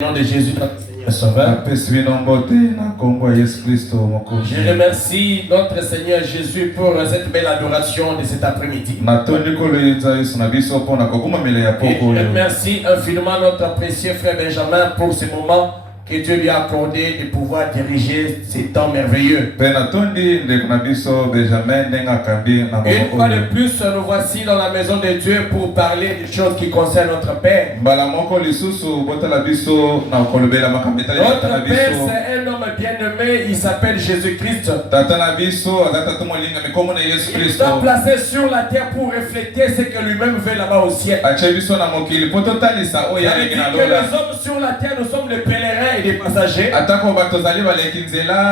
Au nom de Jésus, notre Seigneur Sauveur. Je remercie notre Seigneur Jésus pour cette belle adoration de cet après-midi. Et je remercie infiniment notre précieux frère Benjamin pour ce moment que Dieu lui a accordé de pouvoir diriger ces temps merveilleux. Une fois de plus, nous voici dans la maison de Dieu pour parler des choses qui concernent notre Père. Notre Père, c'est un homme bien-aimé, il s'appelle Jésus-Christ. Il est placé sur la terre pour refléter ce que lui-même veut là-bas au ciel. Ça veut dire que les hommes sur la terre, nous sommes les pèlerins et des passagers.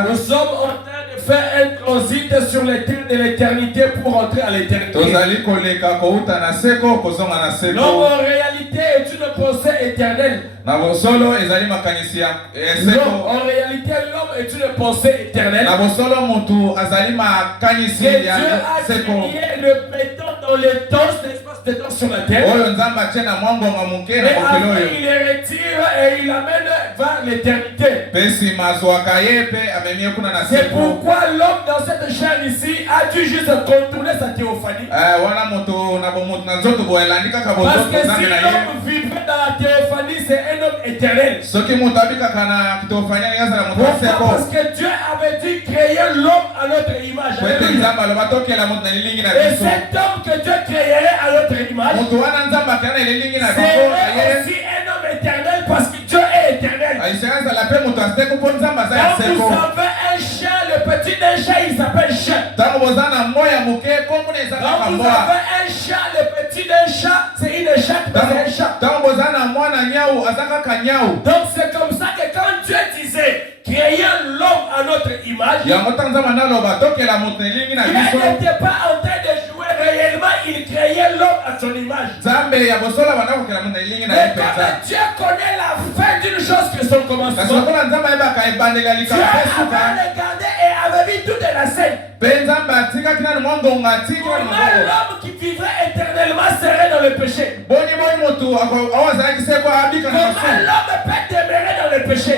Nous sommes en train de faire un transit sur les terres de l'éternité pour rentrer à l'éternité. L'homme en réalité est une pensée éternelle. En réalité, l'homme est une pensée éternelle. Dieu a créé le béton dans les temps, l'espace de temps sur la terre. Et après, il les retire et il amène vers l'éternité. C'est pourquoi l'homme dans cette chaîne ici a dû juste contourner sa théophanie. Parce que si l'homme vivait dans la théophanie, c'est un homme éternel. Pourquoi? Parce que Dieu avait dit créer l'homme à notre image. Et cet homme que Dieu créerait à notre image, c'est aussi un homme éternel parce que Dieu est éternel. Quand vous avez un chien, le petit d'un chat, il s'appelle chien. Quand vous avez un chat, le petit d'un chat, c'est une chatte, c'est un chat. Donc c'est comme ça que quand Dieu disait créer l'homme à notre image, Dieu n'était pas en train de jouer réellement, il créait l'homme à son image. Mais comme Dieu connaît la fin d'une chose que son commencement, Dieu avait regardé et avait vu toute la scène. Comment l'homme qui vivrait éternellement serait dans le péché? Comment l'homme peut demeurer dans le péché?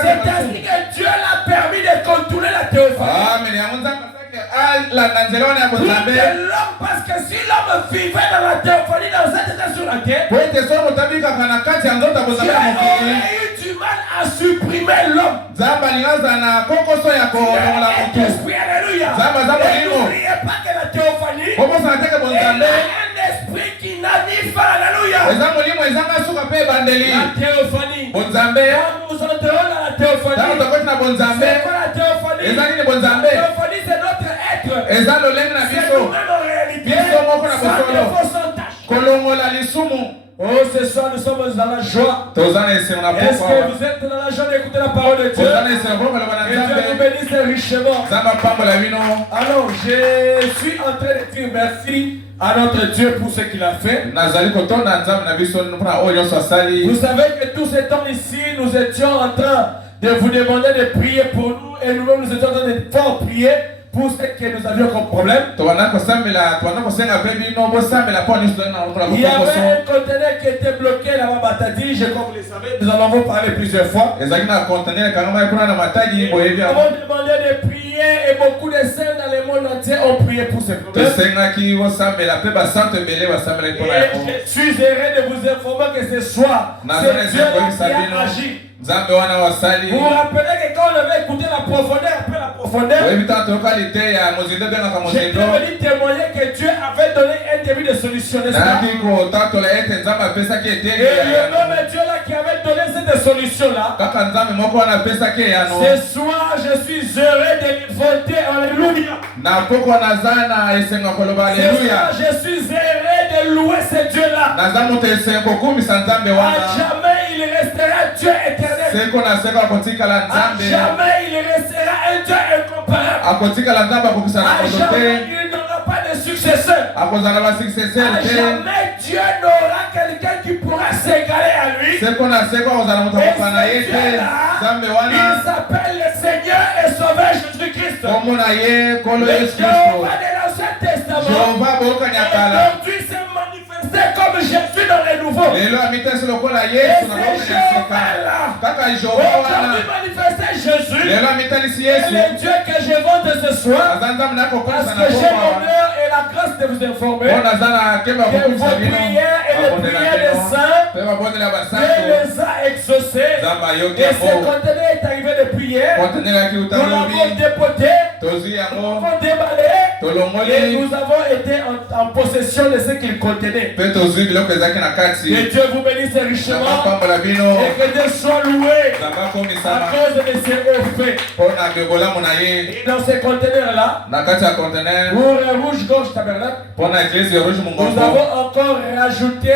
C'est-à-dire que Dieu l'a permis de contourner la théophanie. Parce que si l'homme vivait dans la théophanie dans cet état sur la terre, Dieu aurait eu du mal à supprimer l'homme. Alléluia. N'oubliez pas que la théophanie est un esprit qui n'anime pas. Alléluia. La théophanie. Nous entrons dans la théophanie. C'est quoi la théophanie? La théophanie, c'est notre être. C'est nous-mêmes en réalité. Oh, ce soir, nous sommes dans la joie. Est-ce que vous êtes dans la joie d'écouter la parole de Dieu? Que Dieu nous bénisse richement. Alors, je suis en train de dire merci à notre Dieu pour ce qu'il a fait. Vous savez que tous ces temps ici, nous étions en train de vous demander de prier pour nous et nous-mêmes nous étions en train de fort prier pour ce que nous avions comme problème. Il y avait un conteneur qui était bloqué là-bas, Matadi, comme vous le savez, nous en avons parlé plusieurs fois. Nous avons demandé de prier et beaucoup de saints dans le monde entier ont prié pour ce problème. Et je suis heureux de vous informer que ce soir, c'est Dieu qui a agi. Vous vous rappelez que quand on avait écouté la profondeur après la profondeur, j'ai venu témoigner que Dieu avait donné un début de solution, n'est-ce pas? Et le même Dieu là qui avait donné cette solution-là, ce soir je suis heureux de lui vanter. Alléluia. Ce soir je suis heureux de louer ce Dieu-là. À jamais il restera Dieu éternel. À jamais il restera un Dieu incomparable. À jamais il n'aura pas de successeur. À jamais Dieu n'aura quelqu'un qui pourra s'égaler à lui. Et ce Dieu-là, il s'appelle le Seigneur et Sauveur Jésus-Christ. Le Jéhovah de l'Ancien Testament aujourd'hui s'est manifesté manifesté comme Jésus dans les nouveaux. Et ces gens-là, aujourd'hui manifester Jésus. Et le Dieu que je vante ce soir, parce que j'ai l'honneur et la grâce de vous informer que vos prières et les prières des saints, Dieu les a exaucées. Et ce conteneur est arrivé de prière. Nous l'avons dépoté, nous l'avons déballé, et nous avons été en possession de ce qu'il contenait. Que Dieu vous bénisse richement et que Dieu soit loué à cause de ces hauts faits. Et dans ces conteneurs-là, pour Rouge-Gorge Tabernacle, nous avons encore rajouté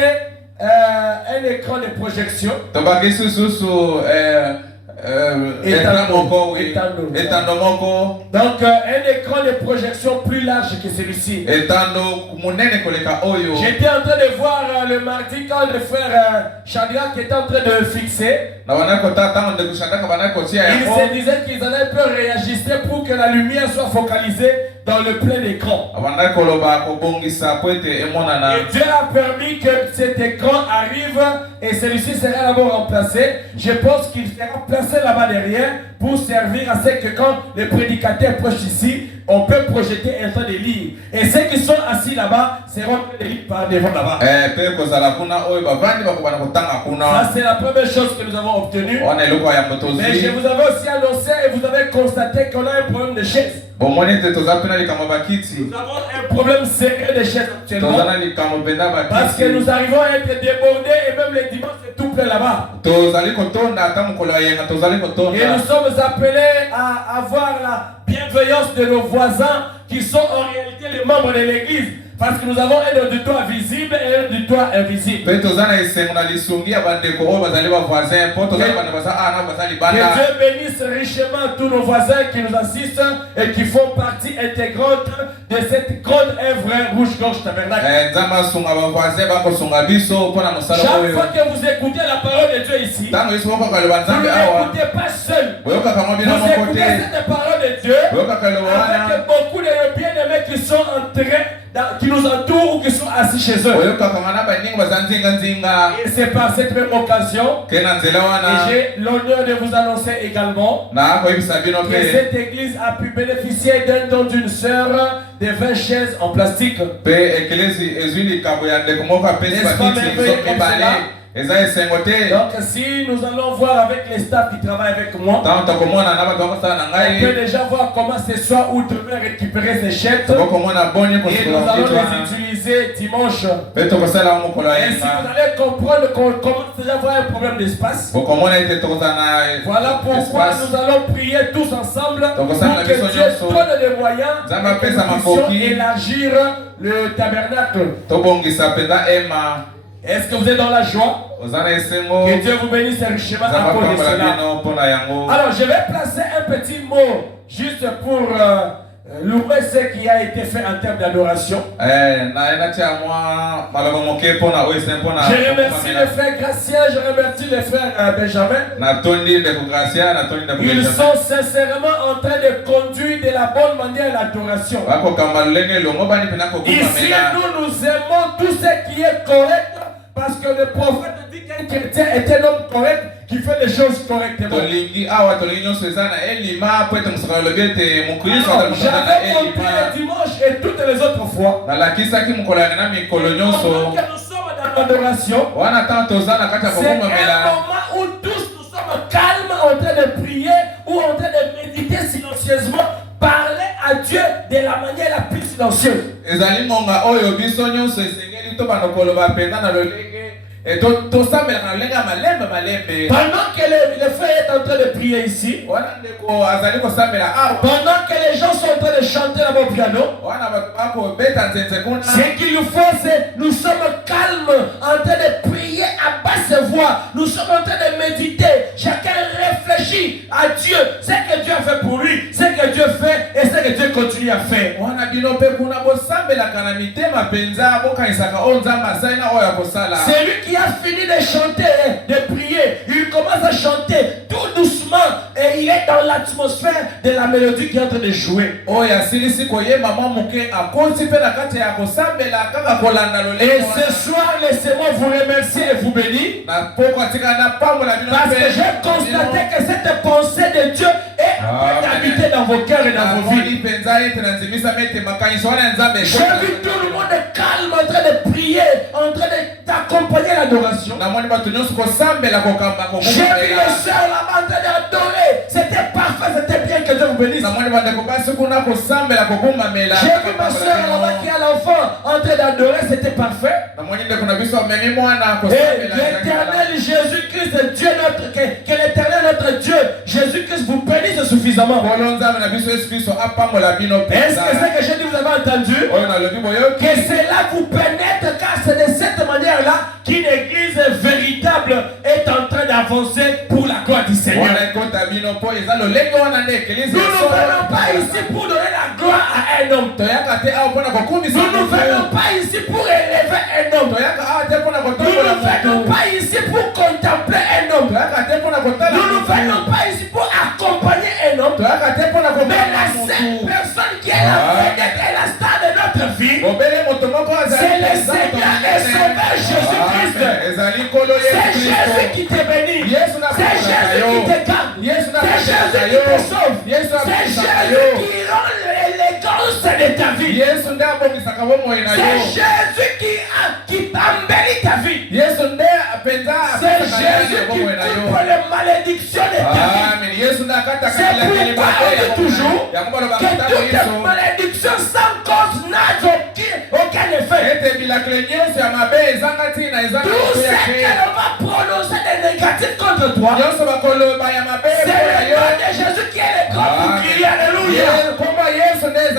un écran de projection. Donc un écran de projection plus large que celui-ci. J'étais en train de voir le mardi quand le frère Shadrach était en train de fixer. Il se disait qu'ils allaient peu réajuster pour que la lumière soit focalisée dans le plein écran. Et Dieu a permis que cet écran arrive et celui-ci sera d'abord remplacé. Je pense qu'il sera placé là-bas derrière pour servir à ce que quand le prédicateur approche ici, on peut projeter un temps de lire. Et ceux qui sont assis là-bas seront de lire par devant là-bas. Ça, c'est la première chose que nous avons obtenue. Mais je vous avais aussi annoncé et vous avez constaté qu'on a un problème de chaise. Nous avons un problème sérieux de chaise actuellement. Parce que nous arrivons à être débordés et même les dimanches c'est tout plein là-bas. Et nous sommes appelés à avoir la bienveillance de nos voisins qui sont en réalité les membres de l'église. Parce que nous avons un auditoire visible et un auditoire invisible. Que Dieu bénisse richement tous nos voisins qui nous assistent et qui font partie intégrante de cette grande œuvre Rouge-Gorge Tabernacle. Chaque fois que vous écoutez la parole de Dieu ici, vous ne l'écoutez pas seul. Vous écoutez cette parole de Dieu avec beaucoup de bien-aimés qui sont entrés, qui nous entourent ou qui sont assis chez eux. Et c'est par cette même occasion que j'ai l'honneur de vous annoncer également que cette église a pu bénéficier d'un don d'une sœur de 20 chaises en plastique. Donc si nous allons voir avec les staffs qui travaillent avec moi, on peut déjà voir comment ce soir ou demain récupérer ces chaises et nous allons les utiliser dimanche. Et si vous allez comprendre qu'on commence déjà à avoir un problème d'espace, voilà pourquoi nous allons prier tous ensemble pour que Dieu donne les moyens et que nous puissions élargir le tabernacle. Est-ce que vous êtes dans la joie? Que Dieu vous bénisse richement à cause de cela. Alors je vais placer un petit mot juste pour louer ce qui a été fait en termes d'adoration. Je remercie le frère Gratien, je remercie le frère Benjamin. Ils sont sincèrement en train de conduire de la bonne manière l'adoration. Ici, nous aimons tout ce qui est correct. Parce que le prophète dit qu'un chrétien est un homme correct qui fait les choses correctement. J'avais compris le dimanche et toutes les autres fois. Pendant que nous sommes dans l'adoration, c'est un moment où tous nous sommes calmes en train de prier ou en train de méditer silencieusement. Parler à Dieu de la manière la plus silencieuse. Pendant que le frère est en train de prier ici, pendant que les gens sont en train de chanter là-bas au piano, ce qu'il nous faut, c'est nous sommes calmes, en train de prier à basse voix. Nous sommes en train de méditer. Chacun réfléchit à Dieu, ce que Dieu a fait pour lui, ce que Dieu fait et ce que Dieu continue à faire. C'est lui qui a fini de chanter, de prier. Il commence à chanter tout doucement et il est dans la l'atmosphère de la mélodie qui est en train de jouer. Et ce soir, laissez-moi vous remercier et vous bénir. Parce que j'ai constaté que cette pensée de Dieu est habitée dans vos cœurs et dans vos vies. J'ai vu tout le monde calme en train de prier, en train d'accompagner l'adoration. J'ai vu les sœurs là-bas en train d'adorer. C'était parfait, c'était bien, que Dieu vous bénisse. J'ai vu ma sœur là-bas qui a l'enfant en train d'adorer, c'était parfait. Et l'éternel Jésus-Christ, Dieu notre, que l'éternel notre Dieu, Jésus-Christ vous bénisse suffisamment. Est-ce que c'est que j'ai dit, vous avez entendu? Que cela vous pénètre, car c'est de cette manière-là qu'une église véritable est en train d'avancer pour la gloire du Seigneur. Nous ne venons pas ici pour donner la gloire à un homme. Nous ne venons pas ici pour élever un homme. Nous ne venons pas ici pour contempler un homme. Nous ne venons pas ici pour accompagner un homme. Mais la seule personne qui est la vedette et la star de notre vie, c'est le Seigneur et Sauveur Jésus-Christ. C'est Jésus qui te bénit. C'est Jésus qui te garde. C'est Jésus qui te sauve. C'est Jésus qui rend l'élégance de ta vie. C'est Jésus qui embellit ta vie. C'est Jésus qui coupe les malédictions de ta vie. C'est pourquoi on dit toujours que toute malédiction sans cause n'a aucun effet. Tout ce qu'elle va prononcer de négatif contre toi, c'est le nom de Jésus qui est le grand bouclier. Alléluia.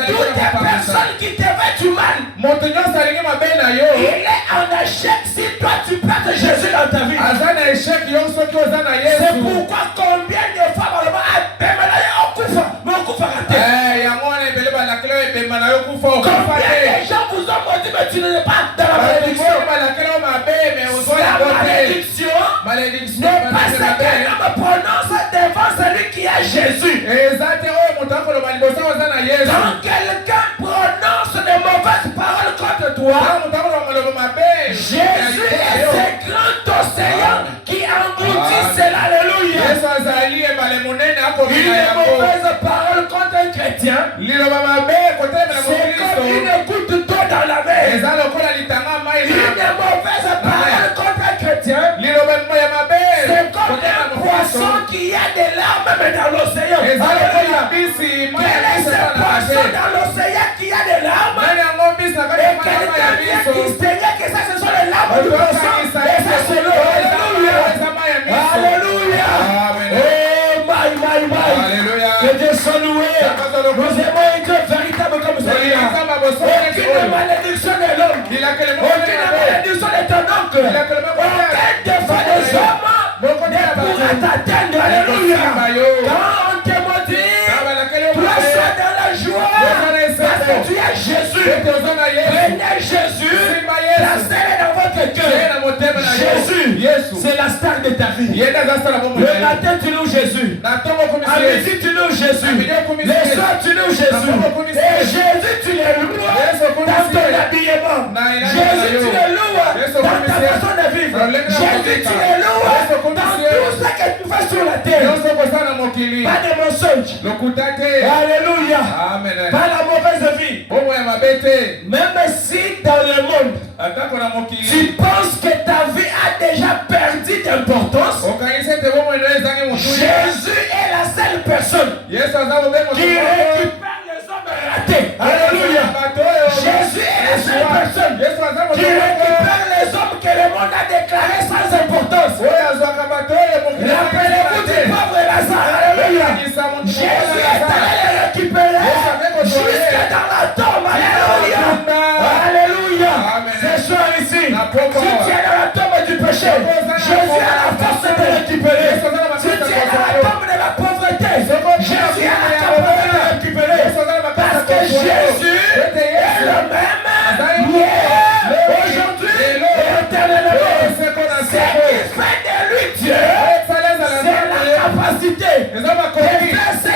Toutes les personnes qui te veulent du mal, il est en échec si toi tu perds Jésus dans ta vie. C'est pourquoi combien de fois on va combien de gens vous ont dit mais tu n'es pas dans la malédiction. La malédiction n'est pas ce qu'un homme prononce devant celui qui est Jésus. Quand quelqu'un prononce de mauvaises paroles contre toi, Jésus est ce grand océan qui engloutit cela. Alléluia. Une mauvaise parole contre un chrétien, c'est comme une goutte d'eau dans la mer. Une mauvaise parole contre un chrétien, c'est comme un poisson qui a des larmes même dans l'océan. Alléluia. Quel est ce poisson dans l'océan qui a des larmes? Et quelqu'un vient qui saignait que ça ce sont les larmes du poisson. Et ça c'est l'eau. Alléluia. Alléluia. Que Dieu soit loué. Nous aimons un Dieu véritable comme celui-là. Aucune malédiction de l'homme. Aucune malédiction de ton oncle. Aucun défaut des hommes ne pourra t'atteindre. Alléluia. Quand on te maudit, toi sois dans la joie. Parce que tu es Jésus. Prenez Jésus. Placez-le dans votre cœur. Jésus, c'est la star de ta vie. Le matin, tu loues Jésus. À midi, tu loues Jésus. Le soir, tu loues Jésus. Et Jésus, tu le loues dans ton habillement. Jésus, tu le loues dans ta façon de vivre. Jésus, tu le loues dans tout ce que tu fais sur la terre. Pas de mensonge. Alléluia. Pas la mauvaise vie. Même si dans le monde, tu penses que ta vie a déjà perdu d'importance, Jésus est la seule personne qui récupère les hommes ratés. Alléluia. Jésus est la seule personne qui récupère les hommes que le monde a déclarés sans importance. Rappelez-vous du pauvre Lazare. Alléluia. Jésus est allé les récupérer jusque dans la tombe. Alléluia. Alléluia. Ce soir ici, si tu es dans la tombe du péché, Jésus a la force de te récupérer. Si tu es dans la tombe de la pauvreté, Jésus a la capacité de te récupérer. Parce que Jésus est le même hier, aujourd'hui et éternellement. Ce qui fait de lui Dieu, c'est la capacité de faire ce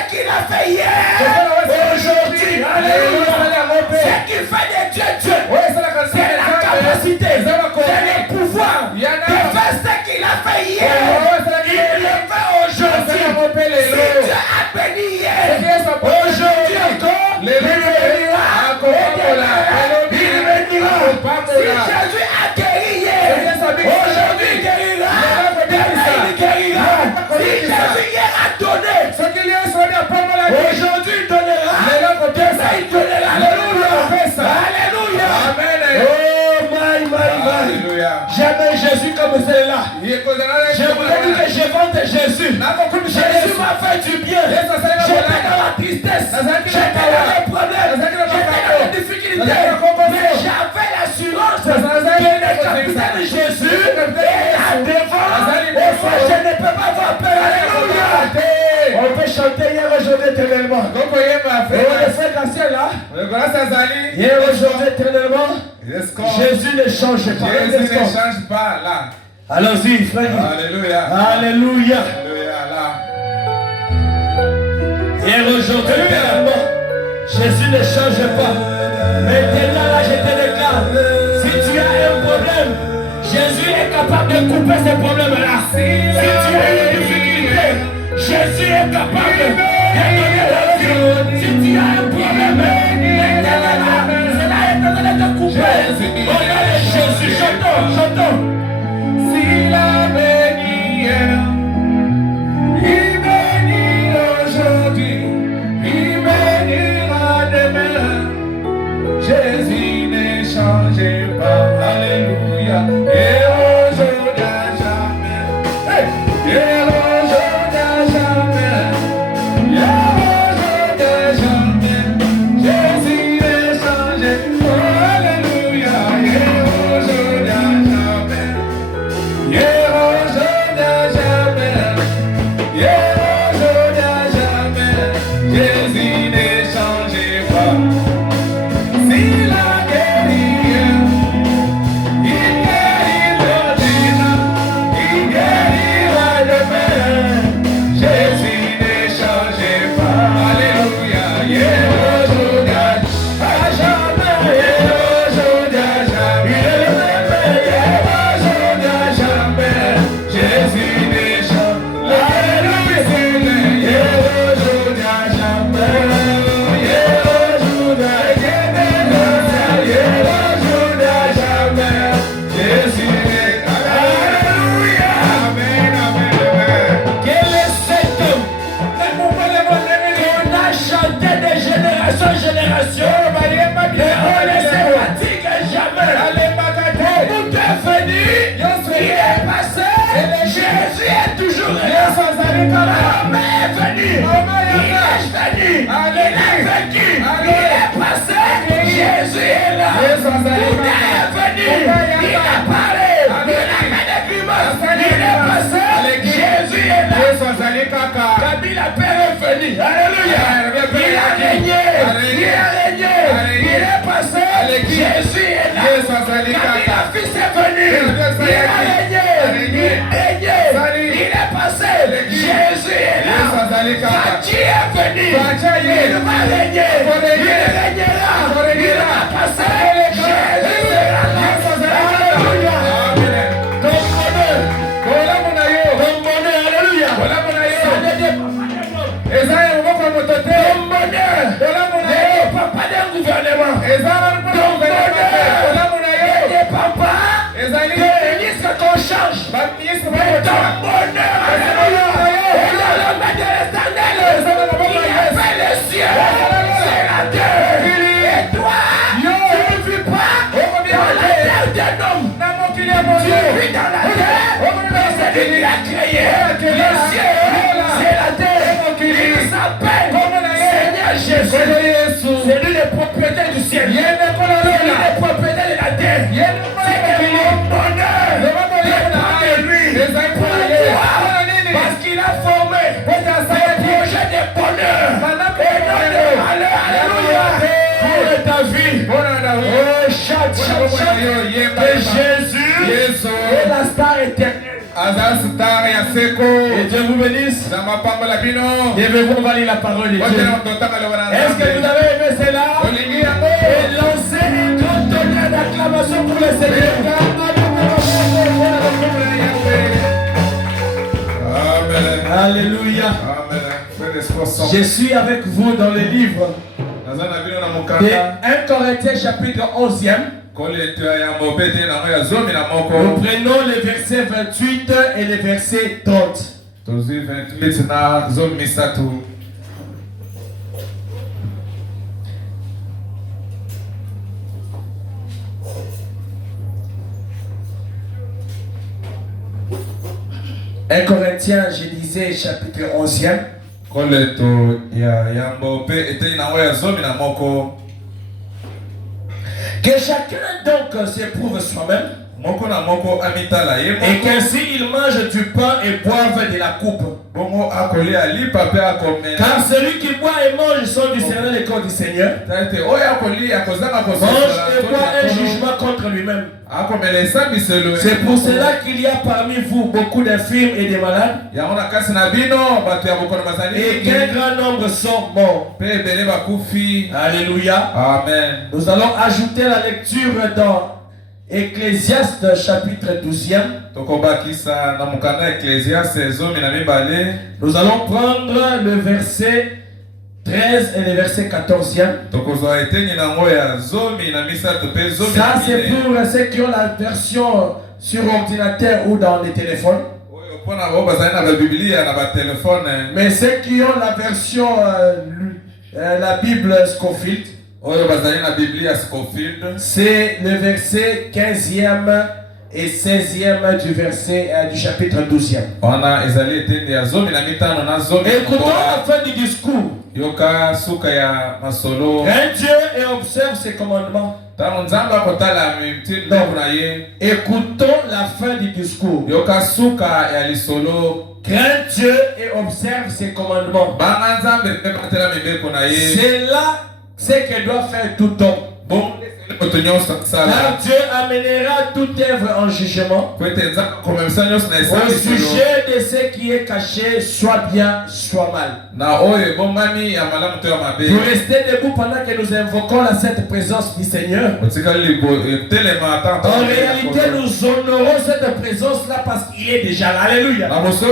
Jésus. Jésus m'a fait du bien. J'étais dans la tristesse. J'étais dans les problèmes. J'étais dans les difficultés. Mais j'avais l'assurance que le capitaine Jésus est là devant. Au fond, je ne peux pas avoir peur. Alléluia. On peut chanter hier, aujourd'hui, éternellement. On le fait dans le ciel là. Hier, aujourd'hui, éternellement. Jésus ne change pas. Jésus ne change pas là. Allons-y, frère. Alléluia. Alléluia. Alléluia là. Hier, aujourd'hui, éternellement. Jésus ne change pas. Maintenant là, je te déclare. Si tu as un problème, Jésus est capable de couper ce problème-là. Si tu as une difficulté, Jésus est capable de donner la vie. Si tu as un problème, cela est en train de te couper. Regarde Jésus, chantons. S'il a béni hier, il bénit aujourd'hui, il bénira demain. Jésus ne change pas. Alléluia. Et aujourd'hui à jamais. Et aujourd'hui à jamais. Jésus ne change pas. Alléluia. Et aujourd'hui à jamais. Et aujourd'hui à jamais. Et aujourd'hui à jamais. Jésus ne change pas. S'il a guéri, il guérira demain. Il guérira demain. Jésus ne change pas. Alléluia. Et aujourd'hui à jamais. Et aujourd'hui à jamais. Et aujourd'hui à jamais. Jésus ne change pas. Alléluia. Et aujourd'hui à jamais. Et aujourd'hui à jamais. Et aujourd'hui à jamais. Jésus ne change pas. Alléluia. Amen, amen, amen. Quel est cet homme qu'on a chanté de génération en génération? Et on ne se fatigue jamais. Pour tout est venu, il est passé. Jésus est toujours là. L'homme est venu. Il est venu. Il est vécu. Il est passé. Jésus est là. Tout est venu. Il a parlé. Il a fait des grimaces. Il est passé. Jésus est là. Kabila Père est venu. Alléluia. Il a régné. Il a régné. Il est passé. Jésus est là. Kabila Fils est venu. Il a régné. Il a régné. Il est passé. Jésus est là. Fachi est venu. Il va régner. Il régnera. Il va passer. Jésus est là. Alléluia. Ton bonheur. Ton bonheur. Alléluia. Ça ne dépend pas d'un homme. Ton bonheur ne dépend pas d'un gouvernement. Ton bonheur ne dépend pas des ministres qu'on change. Mais ton bonheur, alléluia, est dans le main de l'Éternel. Il a fait les cieux, c'est la terre. Et toi, tu ne vis pas dans la terre d'un homme. Tu vis dans la terre, mais c'est lui qui a créé les cieux, c'est la terre. Il s'appelle Seigneur Jésus. C'est lui le propriétaire du ciel. C'est lui le propriétaire de la terre. C'est que mon bonheur dépend de lui. Pour toi, parce qu'il a formé un projet de bonheur et non de malheur. Alléluia. Pour ta vie. Oh, chante. Que Jésus est la star éternelle. Et Dieu vous bénisse. Devez-vous envahir la parole de Dieu. Est-ce que vous avez aimé cela? Et lancez un grand tonnerre d'acclamation pour le Seigneur. Amen. Alléluia. Amen. Je suis avec vous dans le livre de 1 Corinthiens chapitre 11e. Nous prenons les versets 28 et les versets 30. « 1 Corinthiens Corinthiens, je disais, chapitre 11e. Que chacun donc s'éprouve soi-même. Et qu'ainsi il mange du pain et boive de la coupe. Car celui qui boit et mange sont discernés les corps du Seigneur. Mange et boit un jugement contre lui-même. C'est pour cela qu'il y a parmi vous beaucoup d'infirmes et des malades. Et qu'un grand nombre sont morts. Alléluia. Amen. Nous allons ajouter la lecture dans Ecclésiaste chapitre 12e. Nous allons prendre le verset 13 et le verset 14e. Ça c'est pour ceux qui ont la version sur ordinateur ou dans les téléphones. Mais ceux qui ont la version la Bible Scofield, c'est le verset 15e et 16e du verset du chapitre 12e. Écoutons la fin du discours. Crains Dieu et observe ses commandements. Écoutons la fin du discours. Crains Dieu et observe ses commandements. C'est là ce que doit faire tout homme. Car Dieu amènera toute œuvre en jugement au sujet de ce qui est caché, soit bien, soit mal. Vous restez debout pendant que nous invoquons la sainte présence du Seigneur. En réalité, nous honorons cette présence-là parce qu'il est déjà là. Alléluia. Est-ce que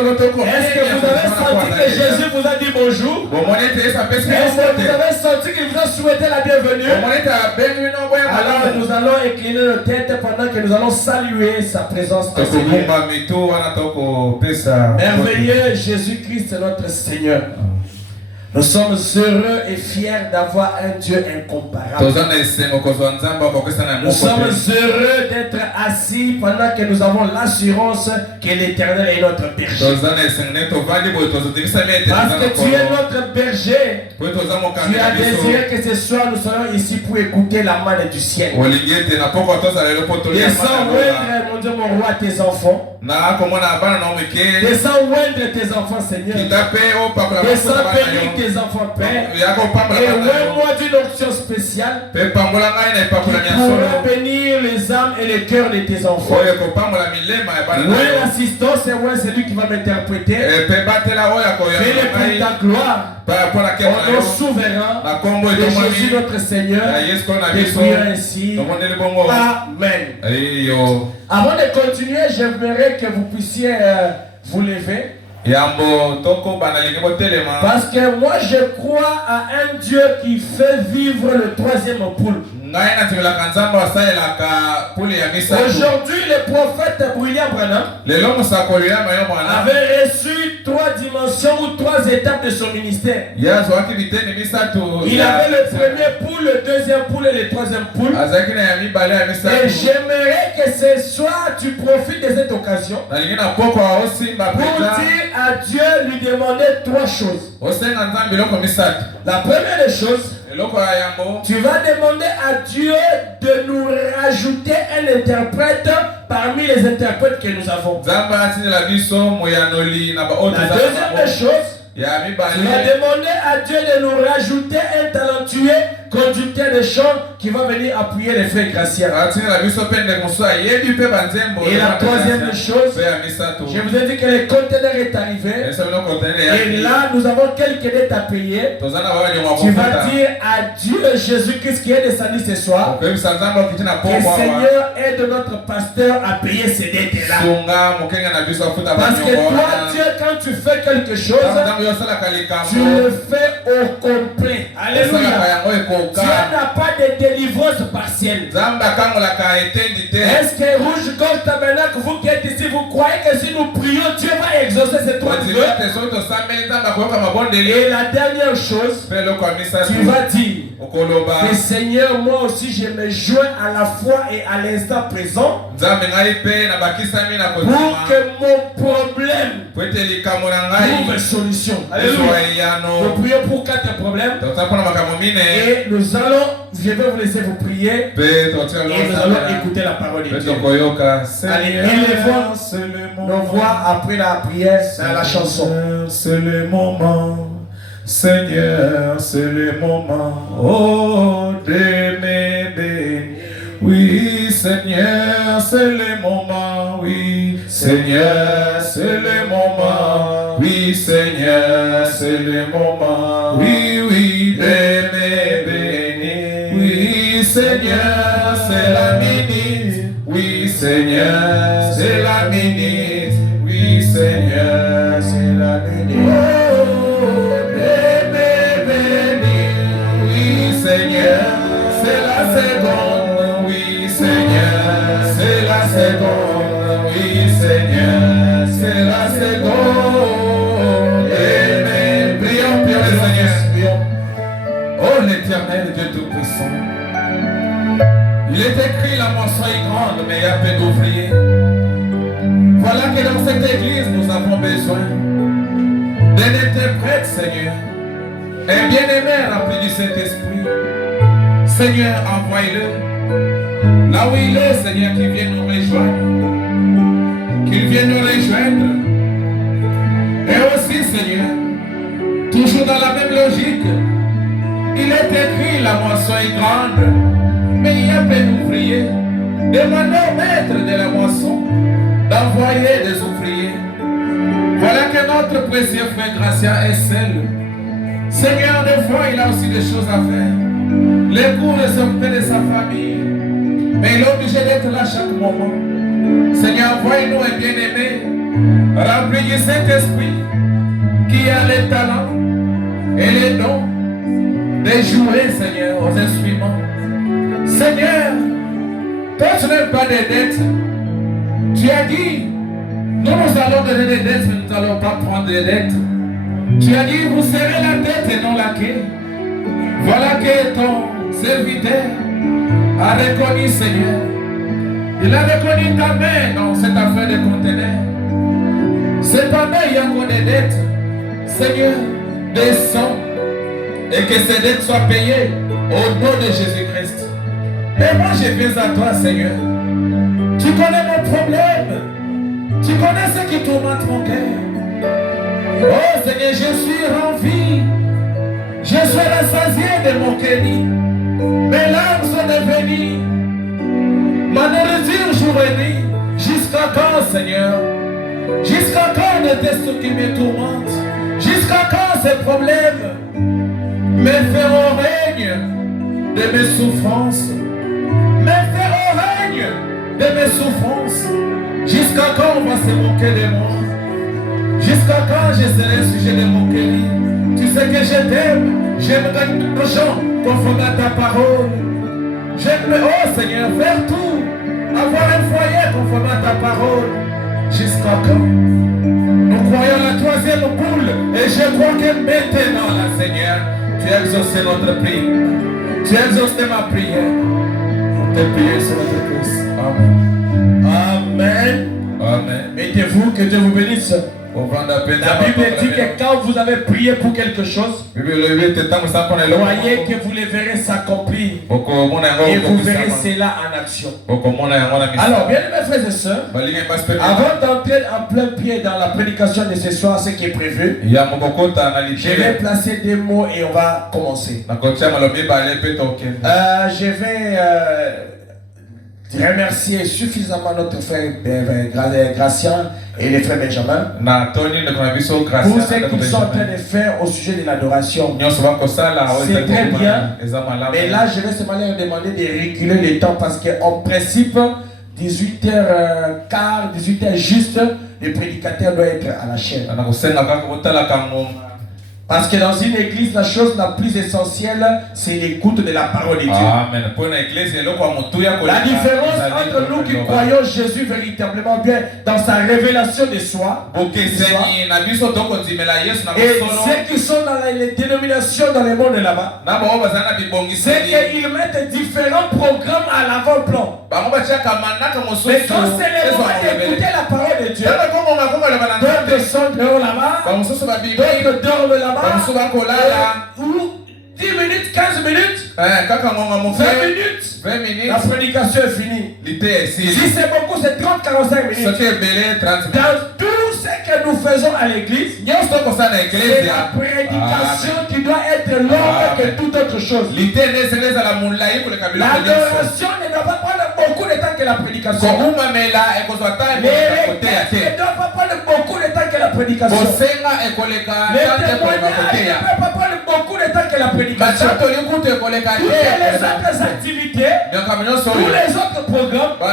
vous avez senti que Jésus vous a dit bonjour? Est-ce que vous avez senti qu'il vous a souhaité la bienvenue? Alors nous allons incliner nos têtes pendant que nous allons saluer sa présence. Merveilleux Jésus-Christ notre Seigneur. Nous sommes heureux et fiers d'avoir un Dieu incomparable. Nous sommes heureux d'être assis pendant que nous avons l'assurance que l'Éternel est notre berger. Parce que tu es notre berger. Tu as désiré que ce soir nous soyons ici pour écouter la manne du ciel. Descends oindre, mon Dieu, mon roi, tes enfants. Descends oindre tes enfants, Seigneur. Descends bénir tes enfants, Père. Et ouvre-moi d'une onction spéciale qui pourra bénir les âmes et les cœurs de tes enfants. Où est l'assistance et où est celui qui va m'interpréter? Fais-le pour ta gloire. Au nom souverain de Jésus notre Seigneur, et prions ainsi. Amen. Avant de continuer, j'aimerais que vous puissiez vous lever. Parce que moi je crois à un Dieu qui fait vivre le troisième poule. Aujourd'hui, le prophète William Branham avait reçu 3 dimensions ou 3 étapes de son ministère. Il avait le premier poule, le deuxième poule et le troisième poule. Et j'aimerais que ce soir tu profites de cette occasion pour dire à Dieu, lui demander 3 choses. La première des choses, tu vas demander à Dieu de nous rajouter un interprète parmi les interprètes que nous avons. La deuxième des choses, tu vas demander à Dieu de nous rajouter un talentueux conducteur de chant qui va venir appuyer les frères graciens. Et la troisième chose, je vous ai dit que le conteneur est arrivé. Et là, nous avons quelques dettes à payer. Tu vas dire à Dieu Jésus-Christ qui est descendu ce soir, que le Seigneur aide notre pasteur à payer ces dettes-là. Parce que toi, Dieu, quand tu fais quelque chose, tu le fais au complet. Alléluia. Dieu n'a pas de délivrance partielle. Est-ce que Rouge Gorge Tabernacle, vous qui êtes ici, vous croyez que si nous prions, Dieu va exaucer ces trois vœux? Et la dernière chose, tu vas dire que Seigneur, moi aussi je me joins à la foi et à l'instant présent pour que mon problème trouve une solution. Alléluia. Nous prions pour 4 problèmes et nous allons, je vais vous laisser vous prier et nous allons écouter la parole de Dieu. Allez, élevons nos voix après la prière dans la chanson. C'est le moment, Seigneur, c'est le moment, oh, de m'aider. Oui, Seigneur, c'est le moment, oui, Seigneur, c'est le moment, oui, Seigneur, c'est le moment, oui, oui, de m'aider. Oui, Seigneur, c'est la minute, oui, Seigneur, c'est la minute, oui, Seigneur, c'est la minute. Seigneur, c'est la seconde, oui Seigneur, c'est la seconde, oui Seigneur, c'est la seconde. Amen. Prions, prions le Seigneur, prions. Oh l'Éternel Dieu Tout-Puissant, il est écrit la moisson est grande, mais il y a peu d'ouvriers. Voilà que dans cette église nous avons besoin d'un interprète, Seigneur. Un bien-aimé rempli du Saint-Esprit. Seigneur, envoie-le. Là où il est, Seigneur, qu'il vienne nous rejoindre. Qu'il vienne nous rejoindre. Et aussi, Seigneur, toujours dans la même logique, il est écrit, la moisson est grande, mais il y a peu d'ouvriers. Demandez au maître de la moisson d'envoyer des ouvriers. Voilà que notre précieux frère Gracia est seul. Seigneur, des fois, il a aussi des choses à faire. Les cours de s'occuper de sa famille. Mais il est obligé d'être là chaque moment. Seigneur, envoie-nous un bien-aimé, rempli du Saint-Esprit, qui a les talents et les dons de jouer, Seigneur, aux instruments. Seigneur, toi, tu n'aimes pas des dettes. Tu as dit, nous allons donner des dettes, mais nous n'allons pas prendre des dettes. Tu as dit, vous serrez la tête et non la queue. Voilà que ton serviteur a reconnu, Seigneur. Il a reconnu ta main dans cette affaire de conteneur. C'est ta main, il y a encore des dettes. Seigneur, descends et que ces dettes soient payées au nom de Jésus-Christ. Et moi, je viens à toi, Seigneur. Tu connais mon problème. Tu connais ce qui tourmente mon cœur. Oh Seigneur, je suis en vie. Je suis rassasié de mon cœur. Mes larmes sont devenues ma nourriture jour et nuit. Jusqu'à quand, Seigneur? Jusqu'à quand de tes soucis qui me tourmentent? Jusqu'à quand ces problèmes me font au règne de mes souffrances? Me fait au règne de mes souffrances. Jusqu'à quand on va se moquer de moi? Jusqu'à quand je serai sujet de moquerie? Tu sais que je t'aime. J'aime gagner ton chant conforme à ta parole. J'aime, oh Seigneur, faire tout. Avoir un foyer conforme à ta parole. Jusqu'à quand? Nous croyons la troisième boule. Et je crois que maintenant, là, Seigneur, tu as exaucé notre prière. Tu as exaucé ma prière. Pour te prier sur notre Christ. Amen. Amen. Amen. Mettez-vous, que Dieu vous bénisse. La Bible dit que quand vous avez prié pour quelque chose, croyez que vous les verrez s'accomplir et vous verrez cela en action. Alors, bien aimés frères et sœurs, avant d'entrer en plein pied dans la prédication de ce soir, ce qui est prévu, je vais placer des mots et on va commencer. Je vais remercier suffisamment notre frère Gracien et les frères Benjamin pour ce qu'ils sont en train de faire au sujet de l'adoration. C'est très bien, mais là je vais seulement leur demander de reculer le temps parce qu'en principe 18h15, 18h juste, le prédicateur doit être à la chaîne. Parce que dans une église, la chose la plus essentielle, c'est l'écoute de la parole de Dieu. Amen. La différence entre nous qui croyons Jésus véritablement bien dans sa révélation de soi, et ceux qui sont dans les dénominations dans le monde là-bas, c'est qu'ils mettent différents programmes à l'avant-plan. Mais quand c'est le moment d'écouter la parole de Dieu, d'autres sont dehors là-bas, d'autres dorment là-bas, 10 minutes, 15 minutes, 20 minutes, la prédication est finie. Si c'est beaucoup, c'est 30-45 minutes. Dans tout ce que nous faisons à l'église, c'est la prédication qui doit être longue que toute autre chose. L'adoration ne doit pas prendre beaucoup de temps que la prédication. Les requêtes ne doivent pas prendre beaucoup de temps que la prédication. Les témoignages ne peuvent pas prendre beaucoup de temps que la prédication. Toutes les autres activités, tous les autres programmes ne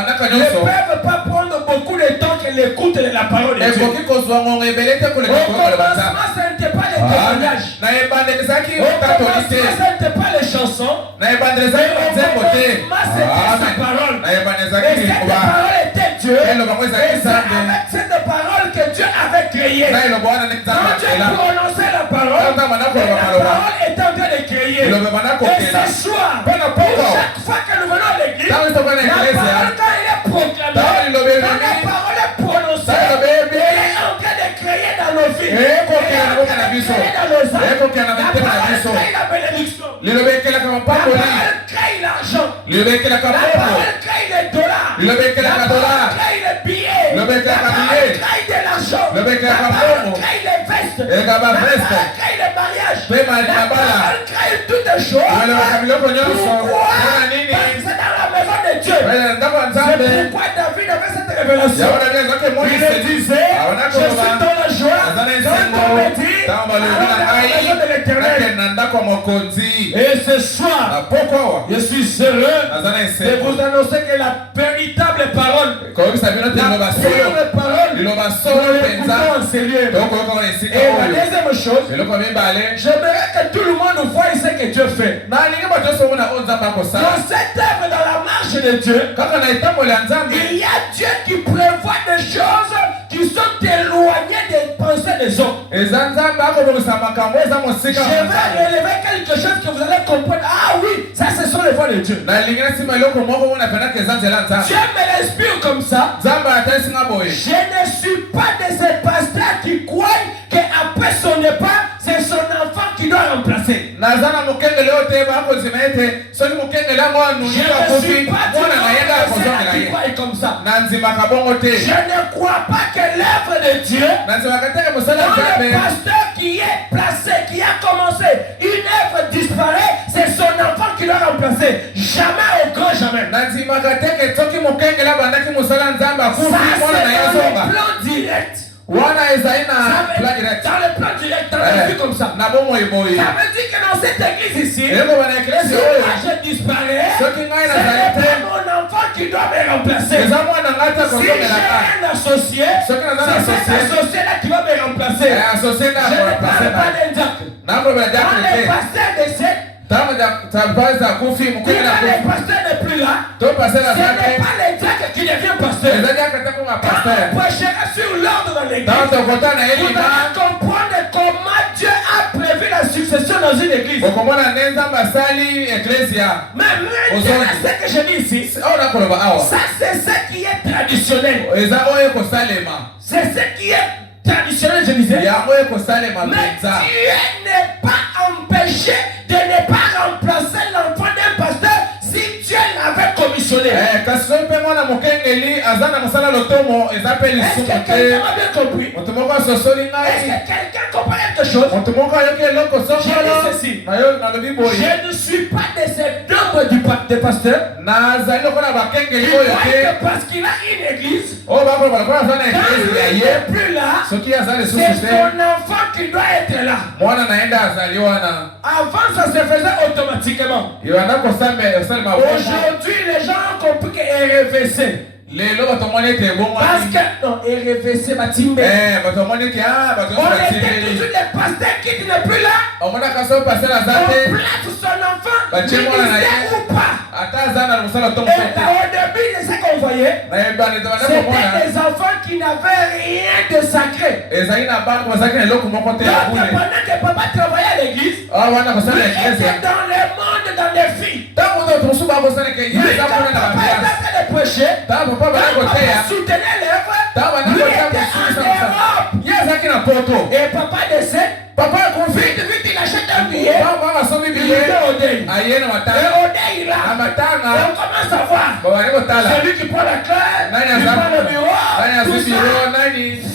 peuvent pas prendre beaucoup de temps que l'écoute de la parole de Dieu. Au commencement, ce n'était pas les témoignages. Au commencement, ce n'était pas les chansons. Au commencement, c'était sa parole. Et cette parole était Dieu. Et c'est avec cette parole que Dieu avait créé. Quand Dieu prononçait la parole, la parole était en train de créer. Et ce soir, chaque fois que nous venons à l'église, la parole, quand il est proclamée, quand la parole est prononcée, elle est en train de créer dans nos vies. Elle est en train de créer dans nos âmes. La parole crée la bénédiction. La parole crée l'argent. La parole crée les dollars. La parole crée les billets. La parole crée de l'argent. La parole crée les vestes. La parole crée les mariages. La parole crée toutes les choses. Pourquoi? Parce que c'est dans la maison de Dieu. C'est pourquoi David avait cette révélation. Il disait, je suis dans la joie, dans le dit, dans la maison de l'Éternel. Et ce soir, je suis heureux de vous annoncer que la véritable parole, la pure parole, nous l'écoutons en sérieux. Et la deuxième chose, j'aimerais que tout le monde voie ce que Dieu fait. Dans cette œuvre, dans la marche de Dieu, il y a Dieu qui prévoit des choses qui sont éloignées des pensées des hommes. Je vais relever quelque chose que vous allez comprendre. Ah oui, ça ce sont les voies de Dieu. Dieu me l'inspire comme ça. Je ne suis pas de ces pasteurs qui croient qu'après son départ, c'est son enfant qui doit remplacer. Je ne suis pas qui croient comme ça. Je ne crois pas que l'œuvre de Dieu, dans le pasteur qui est placé, qui a commencé, une œuvre disparaît, c'est son enfant qui doit remplacer. Jamais au grand jamais. Ça c'est dans le plan direct. Dans le plan direct, dans la vie comme ça. Ça veut dire que dans cette église ici, si moi je disparais, ce n'est pas mon enfant qui doit me remplacer. Si j'ai un associé, c'est cet associé-là qui va me remplacer. Je ne parle pas d'un diacre. Quand les pasteurs décèdent, quand le pasteur n'est plus là, ce n'est pas les diacres qui devient pasteur. Quand on prêchera sur l'ordre dans l'église, vous allez comprendre comment Dieu a prévu la succession dans une église. Mais ce que je dis ici, ça c'est ce qui est traditionnel. C'est ce qui est traditionnel, je disais. Mais Dieu n'est pas empêché de ne pas remplacer l'enfant d'un pasteur si Dieu l'avait commissionné. Est-ce que quelqu'un m'a bien compris? Est-ce que quelqu'un comprend quelque chose? Je dis ceci. Je ne suis pas de ces nombres du pasteur. Il croit que parce qu'il a une église, quand il n'est plus là, c'est son enfant qui doit être là. Avant, ça se faisait automatiquement. Aujourd'hui, les gens ont compris que RVC. Parce que, non, RVC, on était toujours les pasteurs qui n'est plus là. on place son enfant, ministère ou pas. Et là, au début de ce qu'on voyait, c'était des enfants qui n'avaient rien de sacré. Donc pendant que papa travaillait à l'église, il était dans le monde, dans les filles. Lui, quand papa était en train de prêcher, quand papa soutenait l'œuvre, lui était en Europe. Et papa décède. Vite, il achète un billet. Il va au deuil. Et au deuil, là, et on commence à voir. Celui qui prend la clé, qui prend le bureau, tout ça,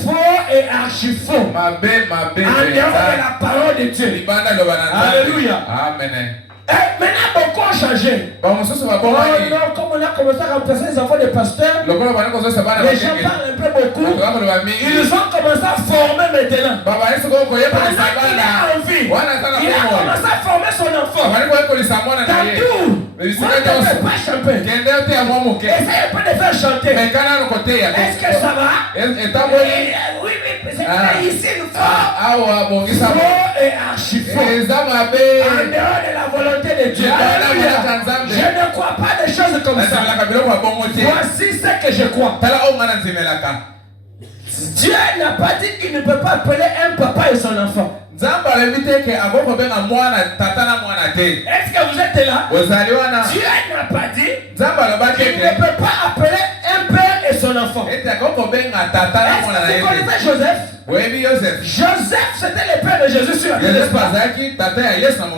faux et archi-faux. En dehors de la parole de Dieu. Alléluia. Amen. Maintenant, beaucoup ont changé. Comme on a commencé à remplacer les enfants des pasteurs, les gens parlent un peu beaucoup. Ils ont commencé à former maintenant. Pendant qu'il est en vie, il a commencé à former son enfant. Dans tout. Essaye un peu de faire chanter. Est-ce que ça va? Oui, c'est ici le faux et archi-faux. En dehors de la volonté de Dieu. Je ne crois pas des choses comme ça. Voici ce que je crois. Dieu n'a pas dit qu'il ne peut pas appeler un papa et son enfant. Est-ce que vous êtes là? Dieu n'a pas dit qu'il ne peut pas appeler un père et son enfant. Est-ce que vous connaissez Joseph? Joseph, c'était le père de Jésus sur la terre.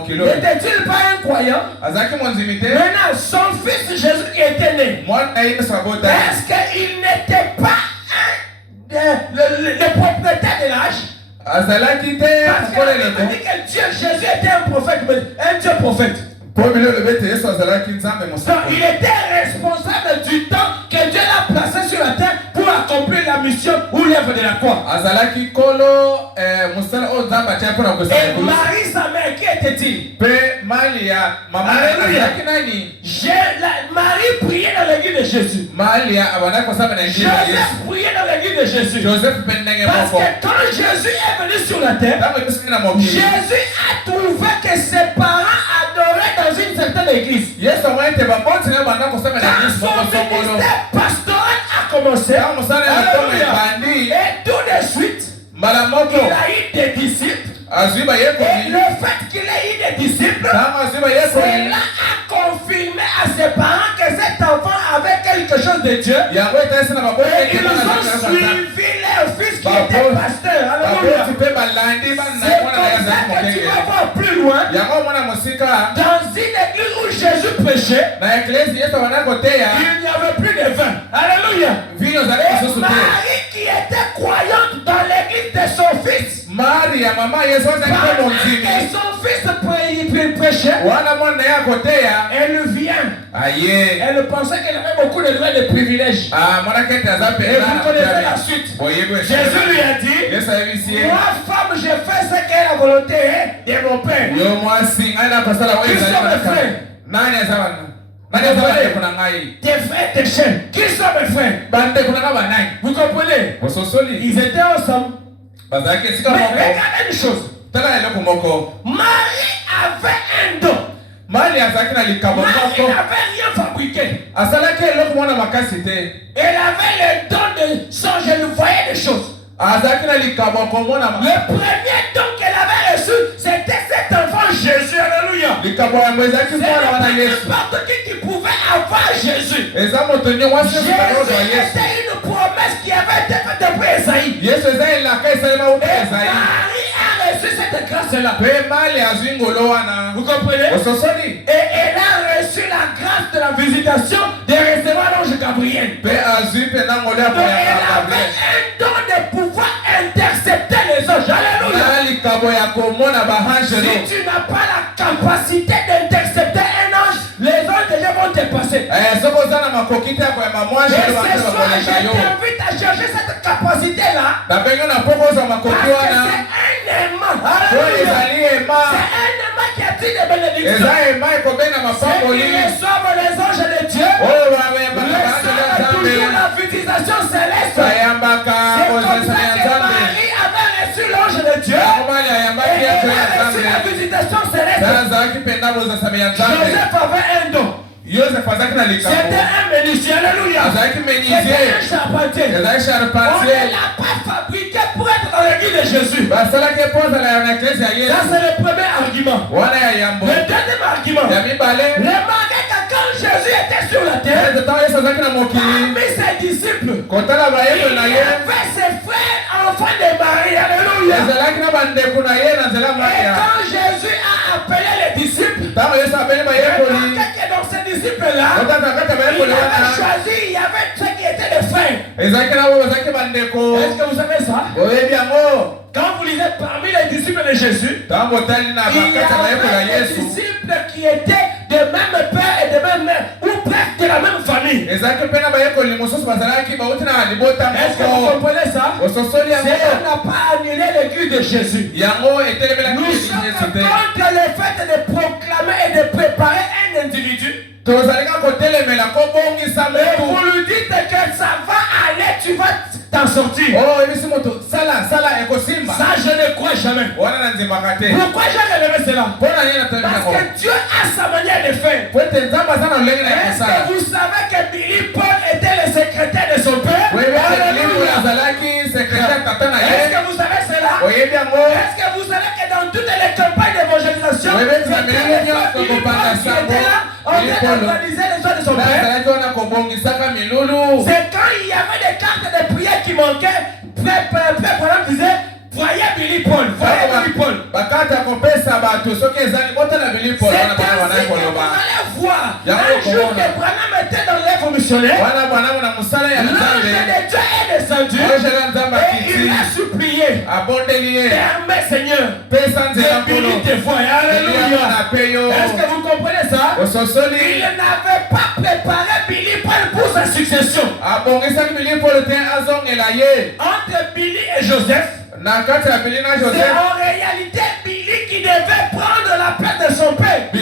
N'était-il pas un croyant? Maintenant, son fils Jésus qui était né, est-ce qu'il n'était pas le propriétaire de l'âge? Parce que dit que Dieu, Jésus était un prophète, un Dieu prophète. Donc il était responsable du temps que Dieu l'a placé sur la terre pour accomplir la mission ou l'œuvre de la croix. Et Marie, sa mère, qui était-il? Alléluia. Marie priait dans l'église de Jésus. Joseph priait dans l'église de Jésus. Parce que quand Jésus est venu sur la terre, Jésus a trouvé que ses parents adoraient dans une certaine église. Quand son ministère pastoral a commencé, et tout de suite, il a eu des disciples. Et le fait qu'il ait eu des disciples, cela a confirmé à ses parents que cet enfant avait quelque chose de Dieu. Et ils ont suivi leur fils qui était pasteur. Alléluia. C'est comme ça que tu vas voir plus loin. Dans une église où Jésus prêchait, il n'y avait plus de vin. Alléluia. Et Marie qui était croyante dans l'église de son fils, et son fils prêchait, elle vient. Elle pensait qu'elle avait beaucoup de droits et de privilèges. Et vous connaissez la suite. Jésus lui a dit, moi femme, je fais ce qu'est la volonté de mon Père. Qui sont mes frères? Tes frères, tes chers. Qui sont mes frères? Vous comprenez? Ils étaient ensemble. Mais regardez une chose. Marie avait un don. Marie n'avait rien fabriqué. Elle avait le don de changer, elle voyait des choses. Le premier don qu'elle avait reçu, c'était cet enfant Jésus. Alléluia. C'est n'importe qui pouvait avoir Jésus. Jésus était une promesse qui avait été faite depuis Esaïe. Et Marie a reçu cette grâce-là. Vous comprenez? Et elle a reçu la grâce de la visitation de recevoir l'ange Gabriel. Donc elle avait un don de pouvoir intercepter les anges. Alléluia. Si tu n'as pas la capacité d'intercepter un ange, les anges déjà vont te passer. Et ce soir, je t'invite à chercher cette capacité-là. Parce que c'est un aimant. Alléluia. C'est un aimant qui attire des bénédictions. C'est qui reçoivent les anges de Dieu. Reçoivent toujours la visitation céleste. C'est comme ça que Marie avait reçu l'ange de Dieu. Et elle a reçu la visitation céleste. Joseph avait un don. C'était un menuisier, alléluia. C'était un charpentier. On ne l'a pas fabriqué pour être dans l'église de Jésus. Ça c'est le premier argument. Le deuxième argument, remarquez que quand Jésus était sur la terre, parmi ses disciples, il avait ses frères enfants de Marie, alléluia. Et quand Jésus a appelé les disciples, remarquez que dans ces disciples-là, il avait choisi, il y avait ceux qui étaient des frères. Est-ce que vous savez ça? Quand vous lisez parmi les disciples de Jésus, il y avait des disciples qui étaient de même père et de même mère, ou presque de la même famille. Est-ce que vous comprenez ça? Cela n'a pas annulé l'église de Jésus. Nous sommes contre le fait de proclamer et de préparer un individu. Et vous lui dites que ça va aller, tu vas t'en sortir. Ça, je ne crois jamais. Pourquoi j'ai relevé cela? Parce que Dieu a sa manière de faire. Est-ce que vous savez que Billy Paul était le secrétaire de son père? Est-ce que vous savez cela? Est-ce que vous savez que dans toutes les campagnes d'évangélisation, on vient d'organiser les gens de son père? C'est quand il y avait des cartes de prière qui manquaient. Frère disait, voyez Billy Paul, voyez Billy Paul. C'est ainsi que vous allez voir. Un jour que Branham était dans l'œuvre missionnaire, l'ange de Dieu est descendu et il a supplié. Permets Seigneur, que Billy te voie. Alléluia. Est-ce que vous comprenez ça? Il n'avait pas préparé Billy Paul pour sa succession. Entre Billy et Joseph, c'est en réalité Billy qui devait prendre la place de son père. Et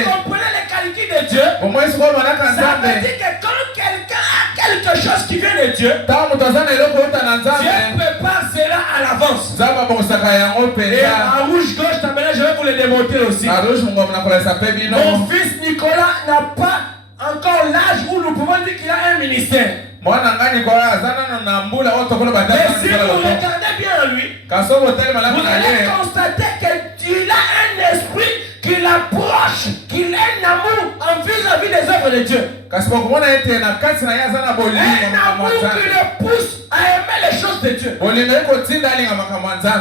vous comprenez les qualités de Dieu? Ça veut dire que quand quelqu'un a quelque chose qui vient de Dieu, Dieu prépare cela à l'avance. Et en rouge gauche, je vais vous le démontrer aussi. Mon fils Nicolas n'a pas encore l'âge où nous pouvons dire qu'il a un ministère. Mais si vous regardez bien lui, vous allez constater qu'il a un esprit qui l'approche, qu'il a un amour en vis-à-vis des œuvres de Dieu. Un amour qui le pousse à aimer les choses de Dieu.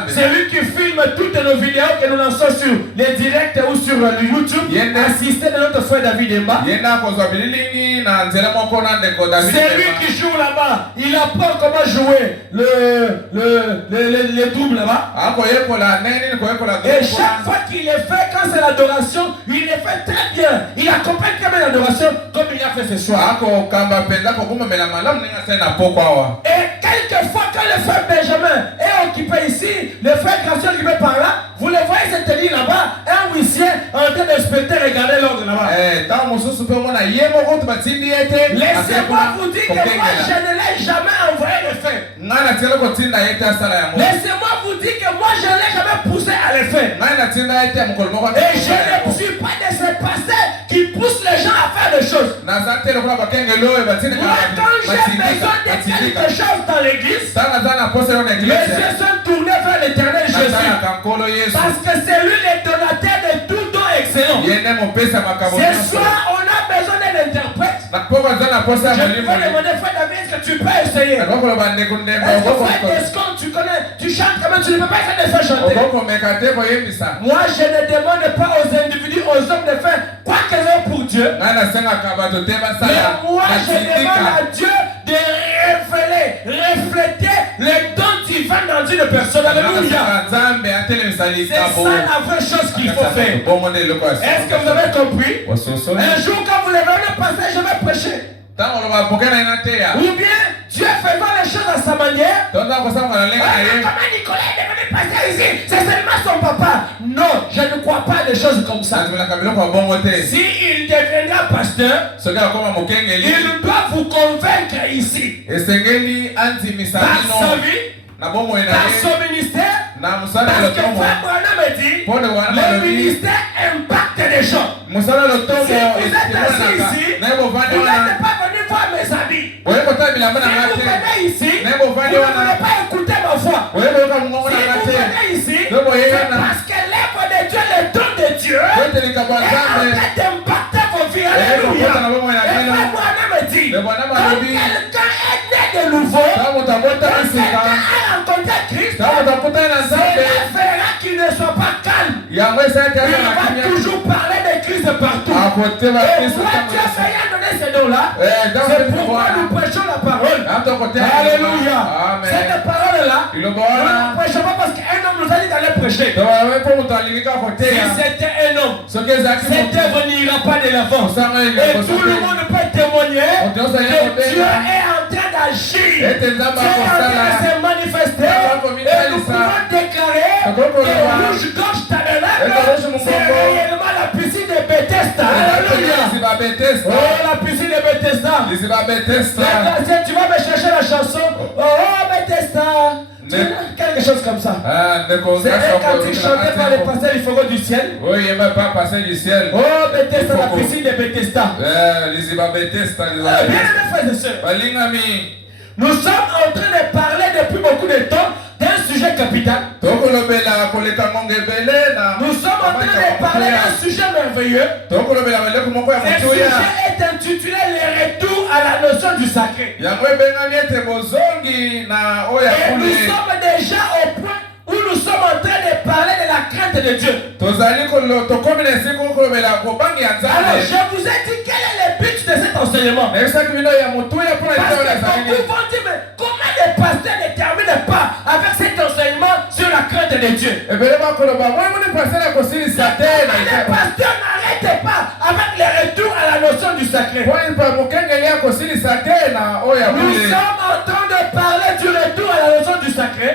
C'est lui qui filme toutes nos vidéos que nous lançons sur les directs ou sur le YouTube. Assisté de notre frère David Emba. C'est lui qui joue là-bas. Il apprend comment jouer les doubles là-bas. Et chaque fois qu'il le fait, quand c'est l'adoration, il le fait très bien. Il accompagne très bien l'adoration comme il a fait ce soir. Et quelquefois, quand le frère Benjamin est occupé ici, le frère Gracieux occupé par là, vous le voyez se tenir là-bas, un huissier en train d'inspecter, regarder l'ordre là-bas. Laissez-moi vous dire que moi, je ne l'ai jamais envoyé le faire. Laissez-moi vous dire que moi, je ne l'ai jamais poussé à le faire. Et je ne suis pas de ces pasteurs qui poussent les gens à faire des choses. Moi, quand j'ai besoin de quelque chose dans l'église, les yeux sont tournés vers l'éternel Jésus. Parce que c'est lui le donateur de tout don excellent. Ce soir, on a besoin d'un interprète. Je peux demander, frère David, est-ce que tu peux essayer? Est-ce que frère Descon, tu connais, tu chantes quand même, tu ne peux pas essayer de faire chanter. Moi, je ne demande pas aux individus, aux hommes de faire quoi que ce soit pour Dieu. Mais moi, je demande à Dieu de révéler, refléter les dons divins dans une personne. Alléluia. C'est ça la vraie chose qu'il faut faire. Est-ce que vous avez compris? Un jour, quand vous levez le passage, je vais prêcher. Ou bien Dieu faisant les choses à sa manière. Comment Nicolas est devenu pasteur ici? C'est seulement son papa. Non, je ne crois pas des choses comme ça. S'il deviendra pasteur, il doit vous convaincre ici. Par sa vie, Dans son ministère, parce que Frère Branham dit, le ministère impacte les gens. Si vous êtes assis ici, vous n'êtes pas venu voir mes amis. Si vous venez ici, vous ne voulez pas écouter ma voix. Si vous venez ici, c'est parce que l'œuvre de Dieu, le don de Dieu, est en train d'impacter vos vies. Alléluia. Et Frère Branham dit, quand quelqu'un est né de nouveau, quand quelqu'un a rencontré Christ, cela fera qu'il ne soit pas calme. Il va toujours parler de Christ partout. Et moi, Dieu m'a donné ce don-là. C'est pourquoi nous prêchons la parole. Alléluia. Cette parole-là, nous ne la prêchons pas parce qu'un homme nous a dit d'aller prêcher. Si c'était un homme, cette œuvre n'ira pas de l'avant. Et tout le monde peut témoigner que Dieu est en train d'agir. Dieu est en train de se manifester. Et nous pouvons déclarer que rouge-gorge tabernacle, c'est réellement la piscine de Bethesda. Alléluia. Oh, la piscine de Bethesda. Tu vas me chercher la chanson. Oh, Bethesda. Quelque chose comme ça. C'est quand il chantait par les pasteurs du fogo du ciel. Oui, il n'y a pas passé du ciel. Oh, Bethesda, la piscine de Bethesda. Bien aimés frères et sœurs, nous sommes en train de parler depuis beaucoup de temps d'un sujet capital. Nous sommes en train de parler d'un sujet merveilleux. Ce sujet est intitulé le retour à la notion du sacré. Et nous sommes déjà au point où nous sommes en train de parler de la crainte de Dieu. Alors, je vous ai dit quel est le but de cet enseignement. Parce que beaucoup vont dire, mais comment les pasteurs ne terminent pas avec cet enseignement sur la crainte de Dieu? Comment les pasteurs n'arrêtent pas avec le retour à la notion du sacré? Nous sommes en train de parler du retour à la notion du sacré.